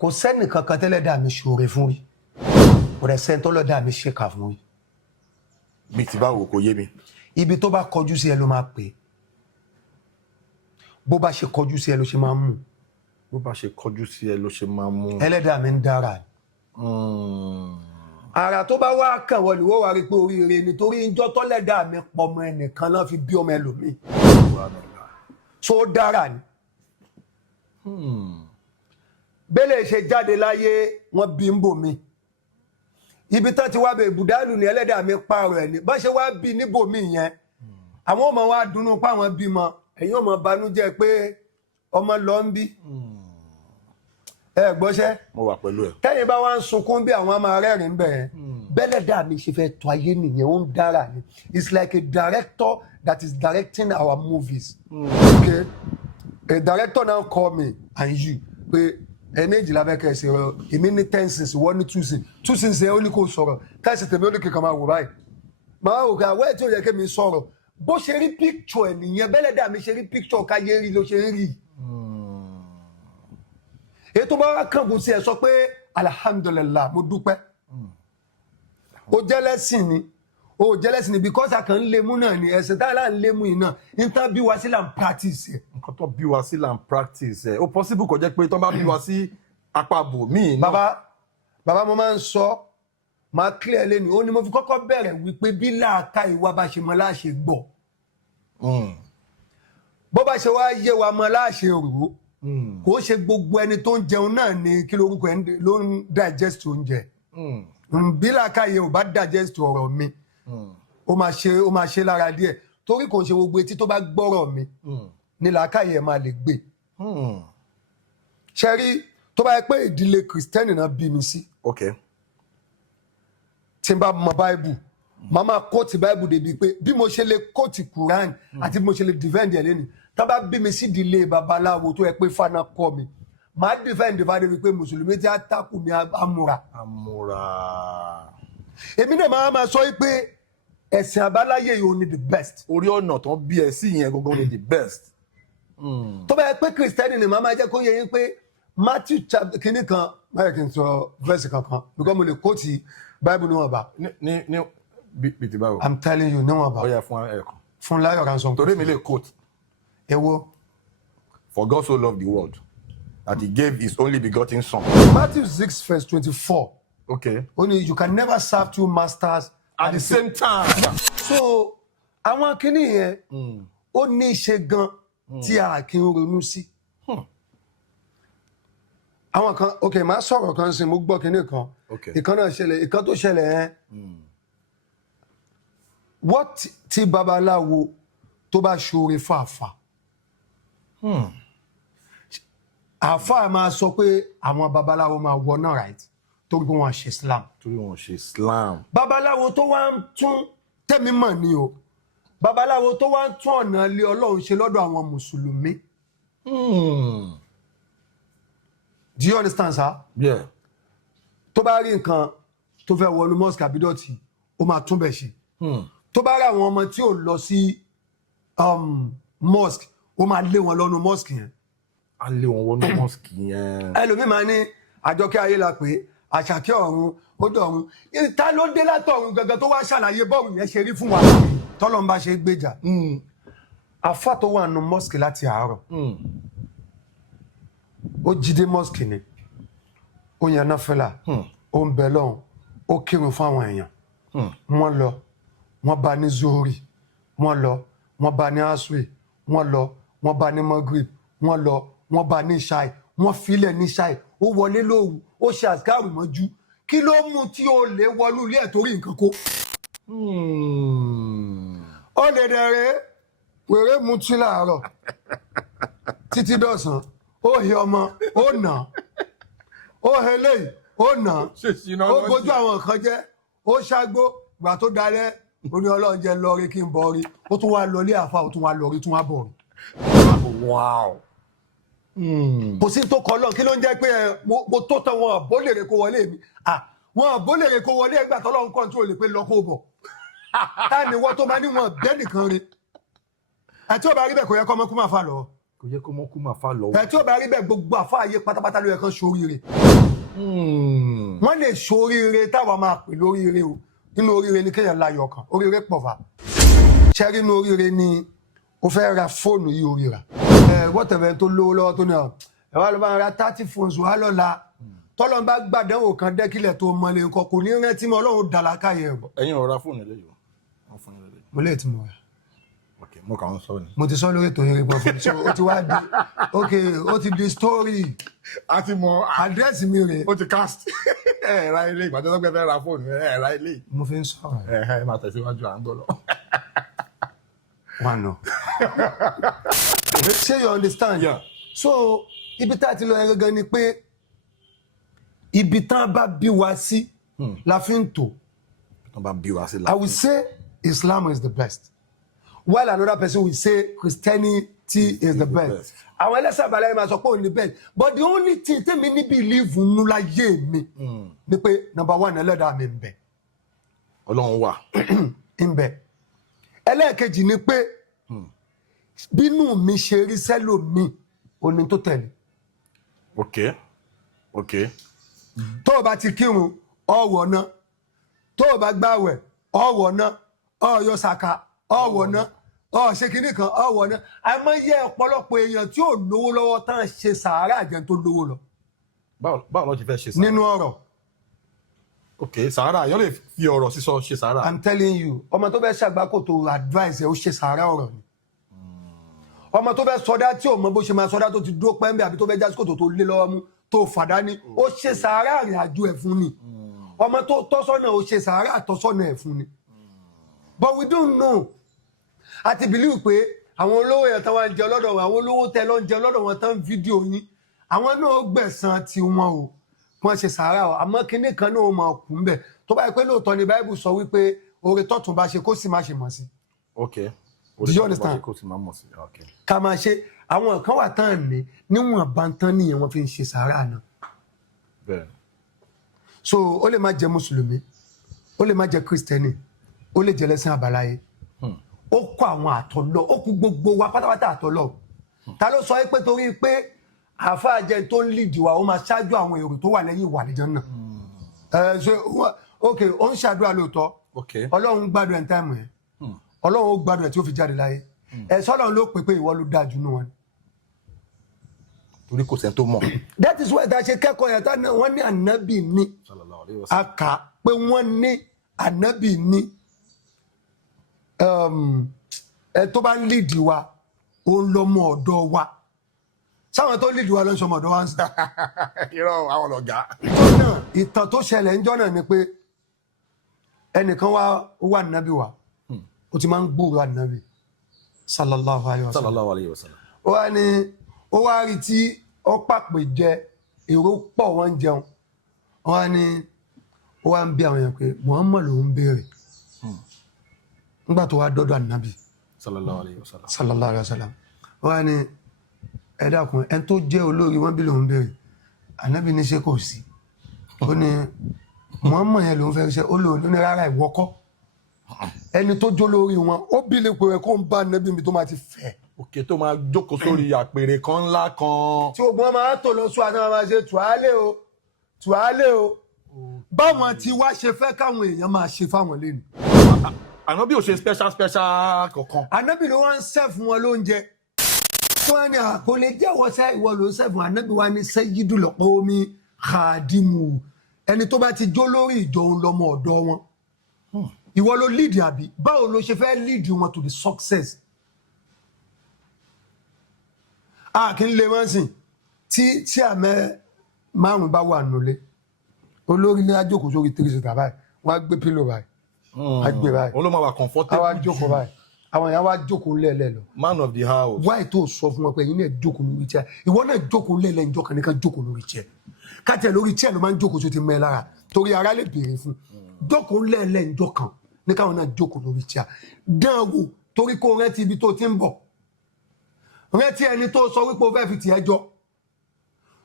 kò sẹ́ni kankan tẹ́lẹ̀ dà mí ṣoore fún rí kò dẹ̀ sẹ́ni tó lọ́ dà mí ṣèkà fún rí. bí ti báwo kò yé mi. ibi tó bá kọjú sí ẹ ló máa pè é bó bá ṣe kọjú sí ẹ ló ṣe máa mú. bó bá ṣe kọjú sí ẹ ló ṣe máa mú. ẹlẹ́dàá mi ń dára. àrà tó bá wá kàn wọlé wọ́n wá rí pé oríire nítorí ìjọ tọ́lẹ́dàá mi pọ̀ ọmọ ẹnìkan náà fi bí ọmọ ẹlòmíì. so dára ni. bẹ́lẹ̀ ṣe jáde láyé wọ́n bí ń bò mí. ibi tán ti wá bẹ ìbùdálù ní ẹlẹ́dàá mi pààrọ̀ ẹ̀ ní bá ṣe wá bí níbòmí yẹn àwọn ọmọ wa dunnú páwọn bímọ ẹ̀yin ọmọ banújẹ́ pé ọmọ lọ ń bí ẹ gbọ́ṣẹ́ mo wà pẹ̀lú ẹ. tẹ́yìn bá wá ń sunkún bí àwọn ọmọ rẹ́rìn bẹ́ẹ̀ bẹ́lẹ́dàá mi ṣe fẹ́ tọ́ ayé nìyẹn ó ń dára ni it's like a director that is directing our movies. Okay? A director now call me and you pé ẹ̀ẹ́mẹ́jì lábẹ́ kẹsì ọ̀rọ̀ èmi ní 10 cents wọ́n ní 2 cents 2 cents ẹ̀ ó ní kò sọ̀rọ̀ káìsì tèmi ó ní kíkan máa wò báyìí máa wò ká wẹ́ẹ̀ tí ó yẹ kí mi sọ̀rọ̀ bó ṣe rí picture ẹ̀ nìyẹn bẹ́lẹ́dàá mi ṣe rí picture káyé rí ló ṣe ń rí. èyí tó bá wá kàngùn sí ẹ sọ pé alhamdulillah mo dúpẹ́ ó jẹ́lẹ́sìn ni ó jẹ́lẹ́sìn ni because a kàn ń lé mú náà ni ẹ̀sìn tá a là ń lé mú yìí náà nǹkan bí wa sí là ń practice ẹ̀. nǹkan tó bí wa sí là ń practice ẹ ó possible kó jẹ́ pé tó bá bí wa sí apá bò míì náà. bàbá mo máa ń sọ máa clear lẹ́nu ó ní mo fi kọ́kọ́ bẹ̀rẹ̀ wípé bí làákà ìwà bá ṣe mọ láṣẹ gbọ́ bó bá ṣe wá yé wa mọ láṣẹ rò ó kò ṣe gbogbo ẹni tó ń jẹun náà ni kí lórúkọ ẹ ló ń digest oúnjẹ bí làákà yẹ ò bá digest ọ̀rọ̀ mi ó máa ṣe lára díẹ̀ torí kò ń ṣe gbogbo etí tó bá gbọ́rọ̀ mi ní làákà yẹ máa lè gbé ṣe rí tó bá yẹ pé ìdílé kìrìsìtẹ́nì náà bí mi sí. Okay. tí n bá mọ báìbù màá máa kóòtù báìbù débi pé bí mo ṣe lè kóòtù Quran àti bí mo ṣe lè defend ẹ̀ lẹ́nu tá bá bí mi sí ìdílé babaláwo tó yẹ pé fana kọ́ mi màá defend bá débi pé mùsùlùmí tí a takù mi amúra. èmi náà máa sọ pé ẹ̀sìn àbáláyé yìí ò ní the best. orí ọ̀nà tó bí ẹ sí yẹn gbogbo ní the best. tó bá yẹ pé kìrìsìtẹ́nì ni màá máa jẹ́ kó yẹ yín pé Matthew kìíní kan báyìí kì í sọ verse kankan because mo lè kóòtù Bible níwọ̀n bá. ní bí ti báwo. I'm telling you níwọ̀n bá. ó yẹ fún ẹ̀kan. fún láyọ̀ ransom. torí mi lè quote. Ewo. For God so loved the world that he gave his only begotten son. Matthew 6 verse 24. Okay. Only you can never serve two masters at the same time. So àwọn kìíní yẹn ó ní í ṣe gan tí a kì í ronú sí. àwọn kan okay máa sọ̀rọ̀ kan sí mo gbọ́ kìíní kan ìkan náà ṣẹlẹ̀ ìkan tó ṣẹlẹ̀ yẹn what tí babaláwo tó bá ṣoore fàáfà àáfàá máa sọ pé àwọn babaláwo máa wọ náà right torí pé wọ́n ṣe Islam. torí wọ́n ṣe Islam. babaláwo tó wá ń tún tẹ̀mí mọ̀ ni o babaláwo tó wá ń tún ọ̀nà ilé Ọlọ́run ṣe lọ́dọ̀ àwọn mùsùlùmí. Do you understand sir? Yeah. tó bá rí nǹkan tó fẹ́ wọnú mosque àbídọ́tì ó máa tún bẹ̀ ṣe. tó bá rí àwọn ọmọ tí ò lọ sí mosque ó máa lé wọn lọ́nu mosque yẹn. a lé wọn wọnú mosque yẹn. ẹlòmíì máa ní àjọkẹ́ ayé la pé àṣàkẹ́ ọ̀run ó dọ̀run ta ló dé látọ̀run gangan tó wá ṣàlàyé bọ́ọ̀rù yẹn ṣe rí fún wa tọ́lọ́ ń bá ṣe gbèjà. àfà tó wà nù mosque láti àárọ̀ ó jíde mosque ni ó yan náfìlà ó ń bẹ lọ́hùn ó kírun fáwọn èèyàn wọ́n lọ wọ́n bá ní zuhuri wọ́n lọ wọ́n bá ní asri wọ́n lọ wọ́n bá ní magrib wọ́n lọ wọ́n bá ní ṣáì wọ́n filẹ̀ ní ṣáì ó wọlé lóru ó ṣe àsìkárù mọ́jú kí ló mú tí ó lè wọnú ilé ẹ̀ torí nǹkan kó. ó lè dẹ̀rẹ̀ wèrè mutí láàárọ̀ títí dọ̀sán ó he ọmọ ó nà ó he léyìí ó nà ó bójú àwọn kan jẹ́ ó ṣàgbó gbà tó dalẹ̀ ó ní Ọlọ́run jẹ́ lọ́ọ́rí kí n bọ̀ rí ó tún wá lọ ilé àfa ó tún wá lọ́ọ́rí tún wá bọ̀ rí. Wow. kò sí tó kọ lọ́n kí ló ń jẹ́ pé mo tó tán wọn àbólèrè kó wọlé mi wọn àbólèrè kó wọlé ẹgbà tọ́lọ́run kọ́ńtrólì pé lọ kó bọ̀ táà ní wọ́n tó máa ní wọn bẹ́ẹ̀ nìkan rí àti ọba rí bẹ́ẹ̀ kò yẹ kọ́ ọmọ kú máa fà lọ kò yẹ kó mọ́ kú máa fà lọ́wọ́. ẹ̀ tí ó bá rí bẹ́ẹ̀ gbogbo àfa ayé pátápátá ló yẹ kán ṣoríire. wọ́n lè ṣoríire táwa máa pè lóríire o nínú oríire ni kéèyàn láyọ̀ kan oríire pọ̀ fà ṣẹ́rí inú oríire ni o fẹ́ ra fóònù yìí oríra wọ́tẹ̀fẹ̀ tó lówó lọ́wọ́ tó ní ọ̀ ẹ̀ wá ló bá ra 30 phones wà lọ́la tọ́lọ́n bá gbàdánwò kan dẹ́kílẹ̀ tó mọ́lẹ̀ nǹkan kò ní rántí mọ́ ọlọ́run dàlákà yẹ̀ bọ̀. ẹ̀yin ọ̀rá fóònù eléyìí wọ́n fún yín lélẹ̀. mo lè ti mọ̀ ẹ́. ok mo kà ń sọ ni. mo ti sọ lórí ètò yẹn gbọ́n fún mi so ó ti wá di ok ó ti di story. a ti mọ àdírẹ́sì mi rè. ó ti cast ra ilé ìgbà tó gbẹ fẹ́ ra fóònù ra ilé. mo fi ń sọ̀rọ̀. ẹ máa tẹ̀síwájú à ń gbọ́ lọ. wà nù. ṣé you understand. Yeah. so ibi tá a ti lọ yẹn gangan ni pé ibi tán bá bí wa sí la fi ń tò. tán bá bí wa sí I will say Islam is the best while another person will say Christianity is the best. àwọn ẹlẹ́sìn àbáláyé máa sọ pé òun ni best but the only thing tèmi ní believe nínú láyé mi ni pé number one ẹlẹ́dàá mi ń bẹ. ọlọ́run wà. ń bẹ. ẹlẹ́ẹ̀kejì ni pé bínú mi ṣe rí sẹ́lòmíì òní tó tẹ̀lé. ok. tó o bá ti kírun ọ̀wọ̀ náà tó o bá gbàwẹ̀ ọ̀wọ̀ náà ọ̀yọ́ sàkà ọ̀wọ̀ náà ọ̀ṣẹ́ kìíní kan ọ̀wọ̀ náà àmọ́ yẹ ọ̀pọ̀lọpọ̀ èèyàn tí ò lówó lọ́wọ́ tán ṣe sàárà jẹun tó lówó lọ. báwo ló ti fẹ́ ṣe sàárà. nínú ọ̀rọ̀. ok sàárà yóò lè fi ọ̀rọ̀ sísọ ṣe sàárà. I'm telling you ọmọ tó fẹ́ ṣàgbákò tó advice ẹ̀ ó ṣe sàárà ọ̀rọ̀ ni. ọmọ tó fẹ́ sọdá tí ò mọ bó ṣe máa sọdá tó ti dúró pẹ́ńbẹ́ àbí tó fẹ́ jásíkò tó lé lọ́wọ́ mú tó fàdá ní ó ṣe sàárà àrìn àjò ẹ̀ fún ni. ọmọ tó tọ́sọ́nà ó ṣe sàárà àtọ́sọ́nà ẹ̀ fún ni. but we don't know. a ti believe pé àwọn olówó yẹn tán wá ń jẹ ọlọ́dọ̀ wọn àwọn olówó tẹ lọ ń jẹ ọlọ́dọ̀ wọn tán fídíò yín àwọn náà gbẹ̀san ti wọn o wọ́n ṣe sàárà o àmọ́ kinní kan náà ó máa kú ń bẹ̀ tó bá yẹ pé lóòótọ́ ni Bible sọ wípé oore tọ́tún bá ṣe kó sì má ṣe mọ̀ sí. ok. do you understand. ká máa ṣe àwọn kan wà tán ní níwọ̀n bá ń tán nìyẹn wọ́n fi ń ṣe sàárà náà. bẹ́ẹ̀. so ó lè má jẹ́ mùsùlùmí ó lè má jẹ́ kristẹni ó lè jẹ́ lẹ́sìn àbáláyé ó kó àwọn àtọ̀lọ́ ó kú gbogbo wa pátápátá àtọ̀lọ́ ta ló sọ pé torí pé àáfàá jẹ́ tó ń lìdí wa ó máa ṣáájú àwọn èrò tó wà lẹ́yìn ìwà àlejò náà ṣe ok ó ń ṣàdúrà lóòótọ́ ọlọ́run gbádùn ẹ̀ ń táìmù yẹn ọlọ́run ó gbádùn ẹ̀ tí ó fi jáde láyé ẹ̀ sọ́lọ́run ló pè pé ìwọ ló dáa jù nù wọn. torí kò sẹ́ni tó mọ̀. that is why ta ṣe kẹ́kọ̀ọ́ yẹn tán wọ́n ní ànábì ní a kà pé wọ́n ní ànábì ní ẹ tó bá ń lídìí wa ó ń lọ́mọ ọ̀dọ́ wa sáwọn tó lídìí wa ló ń sọmọ ọ̀dọ́ wa ń sìn. irọ́ àwọn ọ̀gá. ìtàn tó ṣẹlẹ̀ ń jọ́nà ni pé ẹnìkan wà ànábì wa ó ti máa ń gbòòrò ànábì sallallahu alayhi wa sallam. ó wá ní ó wá rí tí ó pàpè jẹ èrò pọ̀ wọ́n ń jẹun ó wá ní ó wá ń bí àwọn èèyàn pé Muhammad ló ń béèrè nígbà tó wá dọ́dọ̀ ànábì sallallahu alayhi wa sallam. sallallahu alayhi wa sallam ó wá ní ẹ dákun ẹni tó jẹ́ olórí wọn bí ló ń béèrè ànábì ní ṣe kò sí ó ní Muhammad yẹn ló ń fẹ́ ṣe ó lò ní rárá ìwọ́kọ́ ẹni tó jó lórí wọn ó bí lè pè é kó ń bá ànábì mi tó máa ti fẹ́. òkè tó máa jókòó sórí àpèrè kan ńlá kan. tí ogun wọn máa tò lọ sún àti wọn máa ṣe tùálé o báwọn tí wá ṣe fẹ́ káwọn èèyàn máa ṣe fáwọn lẹ́nu. ànábì ò ṣe special kankan. ànábì ló wá ń sẹ́fún wọn lóúnjẹ tí wọ́n ní àkọlé jẹ́wọ́ sẹ́ ìwọ ló ń sẹ́fún ànábì wa ní sayyidul qawmi khadimu ẹni tó bá ti jó lórí ìjọ òun lọ́mọ ọ̀dọ́ wọn ìwọ ló lead àbí báwo ló ṣe fẹ́ lead wọn to the success. kí n lè wọ́n sìn tí àmẹ́ márùn bá wà nulẹ̀ olórí ní ajókòó sórí tírísítà báyìí wọ́n á gbé pílò báyìí á gbé báyìí wọ́n ló máa wà comfortable. àwọn ajókòó báyìí àwọn èèyàn wá jókòó lẹ́ẹ̀lẹ́ lọ. man of the house. wáyé tó sọ fún wọn pé ẹ̀yin náà jókòó lórí chair ìwọ náà jókòó lẹ́ẹ̀lẹ́ ìjọ kan nìkan jókòó lórí chair káàtẹ̀ lórí chair ló máa ń jókòó tó ti mẹ́ ẹ lára torí ara lè béèrè fún jókòó lẹ́ẹ̀lẹ́ ìjọ kan ní káwọn náà jókòó lórí chair dán wò torí kó rántí ibi tó ti ń bọ̀ rántí ẹni tó sọ wípé o fẹ́ fi tiẹ̀ jọ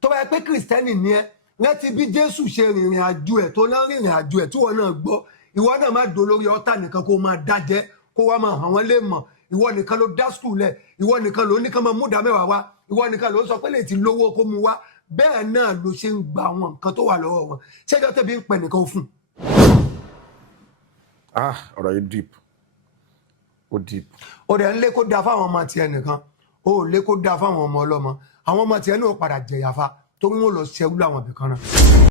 tó bá yẹ pé kìrìsìtẹ́nì ni ẹ rántí bí Jésù ṣe rìnrìn àjò ẹ̀ tó náà rìnrìn àjò ẹ̀ tí wọ́n náà gbọ́ ìwọ náà má dó lórí ọ̀tá nìkan kó máa dájẹ́ kó wá máa hàn wọ́n lè mọ̀ ìwọ nìkan ló dá skul lẹ̀ ìwọ nìkan ló ní kán máa mú ìdá mẹ́wàá wá ìwọ nìkan ló sọ pé lè ti lówó kó mu wá bẹ́ẹ̀ náà ló ṣe ń gba àwọn nǹkan tó wà lọ́wọ́ wọn ṣéjọ́ tẹ́bi ń pẹ̀ nìkan fún. ọ̀rọ̀ yìí deep ó deep. ó dẹ̀ ń lé kó da fáwọn ọmọ tiẹ̀ nìkan ó lé kó da fáwọn ọmọ ọlọ́mọ àwọn ọmọ tiẹ̀ náà padà jẹ̀yàfa torí wọn lọ ṣẹ́wú láwọn ibìkan náà.